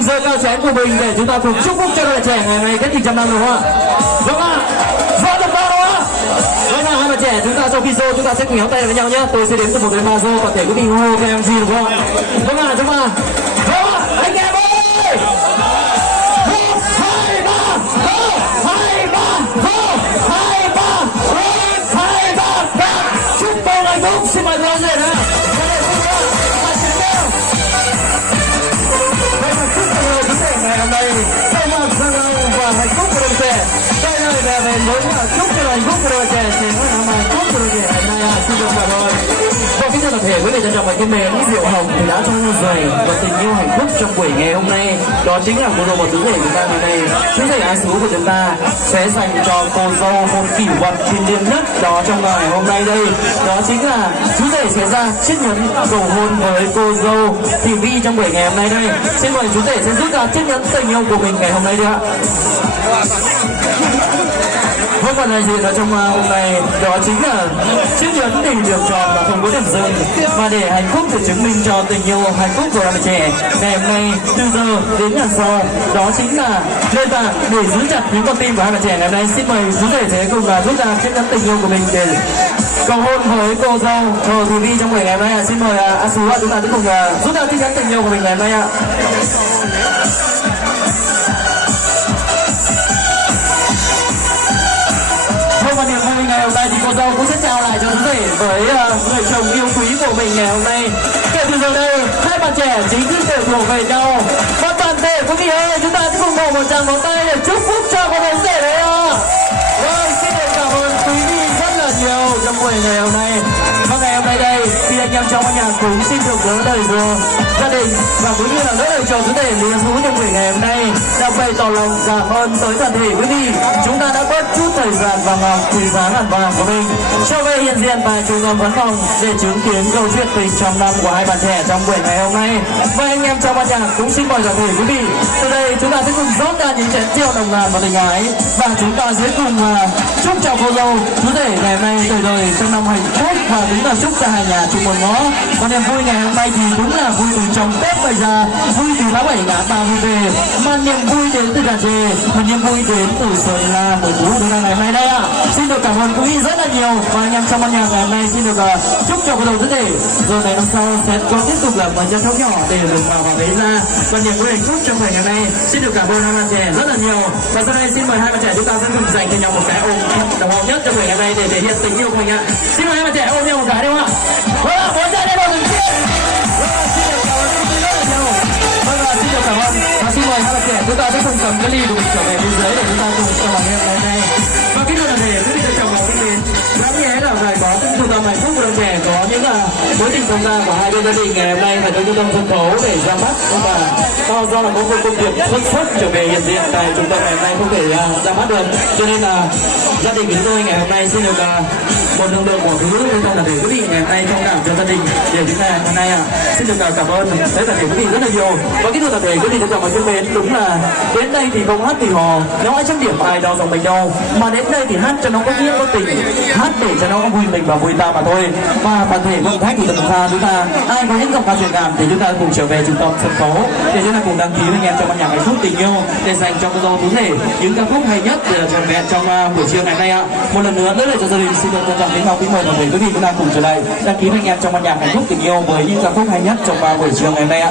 cùng giơ cao chén của mình để chúng ta cùng chúc phúc cho đôi bạn trẻ ngày hôm nay kết thúc trăm năm đúng không ạ? Vâng ạ. Rõ được bao đúng không ạ? Vâng ạ, hai bạn trẻ chúng ta sau khi show chúng ta sẽ cùng nhéo tay với nhau nhé. Tôi sẽ đếm từ 1 đến 3 show và thể quý vị hô cho em gì đúng không ạ? Vâng ạ, chúng ta. Vâng ạ, anh em ơi! 1, 2, 3, 2, 3, 2, 3, 2, 3, chúc mừng anh Phúc, xin mời các bạn ha. Ngày hôm nay thay mặt Giang Long và hạnh phúc của đôi trẻ, đây là về lớn và chúc cho hạnh phúc của đôi trẻ sẽ có năm hạnh phúc của đôi trẻ ngày nay. Xin được cảm ơn. Và kính thưa toàn thể quý vị trân trọng và kính mến, Diệu Hồng thì đã cho ra giày và tình yêu hạnh phúc trong buổi ngày hôm nay. Đó chính là cô dâu và chú rể của ta ngày nay. Chú rể Á Xú của chúng ta sẽ dành cho cô dâu một kỷ vật thiêng liêng nhất đó trong ngày hôm nay đây. Đó chính là chú rể sẽ ra chiếc nhẫn cầu hôn với cô dâu Thị Vi trong buổi ngày hôm nay đây. Xin mời chú rể sẽ rút ra chiếc nhẫn tình yêu của mình ngày hôm nay đi ạ. Vâng, còn là gì đó trong hôm nay đó chính là chiếc nhẫn hình đường tròn và không có điểm dừng, và để hạnh phúc được chứng minh cho tình yêu hạnh phúc của bạn trẻ ngày hôm nay từ giờ đến ngày sau, đó chính là nền tảng để giữ chặt những con tim của hai bạn trẻ ngày hôm nay. Xin mời chú rể sẽ cùng rút ra chiếc nhẫn tình yêu của mình để cầu hôn với cô dâu Hồ Thị Vi trong buổi ngày hôm nay. Xin mời A Xú ạ, chúng ta sẽ cùng rút ra chiếc nhẫn tình yêu của mình ngày hôm nay ạ. Và niềm vui ngày hôm nay thì cô dâu cũng sẽ trao lại cho chú rể với người chồng yêu quý của mình ngày hôm nay. Kể từ giờ đây hai bạn trẻ chính thức đều thuộc về nhau, và toàn thể quý vị ơi, chúng ta sẽ cùng nổ một tràng pháo tay để chúc phúc cho cô dâu rể đấy ạ. Vâng, xin được cảm ơn quý vị rất là nhiều trong buổi ngày hôm nay. Và ngày hôm nay đây thì anh em trong nhà cũng xin được đỡ lời của gia đình và cũng như là đỡ lời cho chú rể Lý Xú trong buổi ngày hôm nay đã bày tỏ lòng cảm ơn tới toàn thể quý vị. Chúng ta đã bớt chút thời gian và ngọc quý giá ngàn vàng của mình cho về hiện diện tại trung tâm văn phòng để chứng kiến câu chuyện tình trong năm của hai bạn trẻ trong buổi ngày hôm nay. Và anh em trong ban nhạc cũng xin mời toàn thể quý vị từ đây chúng ta sẽ cùng rót ra những chén rượu nồng nàn và tình ái, và chúng ta sẽ cùng chúc chào cô dâu chú rể ngày hôm nay đời đời trong năm hạnh phúc, và đúng là chúc cho hai nhà chung một ngõ. Và niềm vui ngày hôm nay thì đúng là vui từ trong Tết về ra, vui từ lá 7 ngã ba vui về, mà niềm vui đến từ Đà Chê, và niềm vui đến từ Sơn La buổi tối hôm ngày hôm nay đây ạ. Xin được cảm ơn quý vị rất là nhiều, và anh em trong ban nhạc ngày hôm nay xin được chúc cho cô dâu chú rể rồi ngày hôm sau sẽ có tiếp tục là một nhân thấu nhỏ để được vào và lấy ra, và niềm vui hạnh phúc trong ngày hôm nay. Xin được cảm ơn hai bạn trẻ rất là nhiều, và sau đây xin mời hai bạn trẻ chúng ta sẽ cùng dành cho nhau một cái ôm đồng hậu nhất trong ngày hôm nay để thể hiện tình yêu của mình ạ. Xin mời hai bạn trẻ ôm nhau một cái đúng không ạ? Vâng, một tay lên đầu từng kia. Vâng, xin được cảm ơn quý vị rất là nhiều. Vâng, xin được cảm ơn, và xin mời hai bạn trẻ chúng ta sẽ cùng cầm cái ly của mình trở về bên dưới để chúng ta cùng chào mừng ngày hôm nay. Và kính thưa toàn thể quý vị trân trọng và kính mến, đáng nhẽ là phải có trung tâm hạnh phúc của đôi trẻ, có những mối tình công gia của hai bên gia đình ngày hôm nay phải tới trung tâm sân khấu để ra mắt, và do là có công việc xuất sắc trở về hiện diện tại trung tâm ngày hôm nay không thể ra mắt được, cho nên là gia đình của chúng tôi ngày hôm nay xin được một lượng lượng của thứ bên trong là để quý vị ngày hôm nay thông cảm cho gia đình để chúng ta ngày hôm nay xin được cảm ơn tới toàn thể quý vị rất là nhiều. Và kính thưa toàn thể quý vị trân trọng và kính mến, đúng là đến đây thì không hát thì hò, nếu ai trong điểm ai đâu dòng mình đâu, mà đến đây thì hát cho nó có nghĩa có tình, hát để cho nó vui mình và vui ta mà thôi. Và toàn thể vâng khách của tập xa chúng ta ai có những giọng ca truyền cảm thì chúng ta cùng trở về trung tâm sân khấu để chúng ta cùng đăng ký với anh em trong ban nhạc hạnh phúc tình yêu để dành cho cô dâu chú rể những ca khúc hay nhất để trọn vẹn trong buổi trưa ngày nay ạ. Một lần nữa lời cho gia đình xin được trân trọng kính mong kính mời toàn thể quý vị chúng ta cùng trở lại đăng ký với anh em trong ban nhạc hạnh phúc tình yêu với những ca khúc hay nhất trong buổi trưa ngày nay ạ.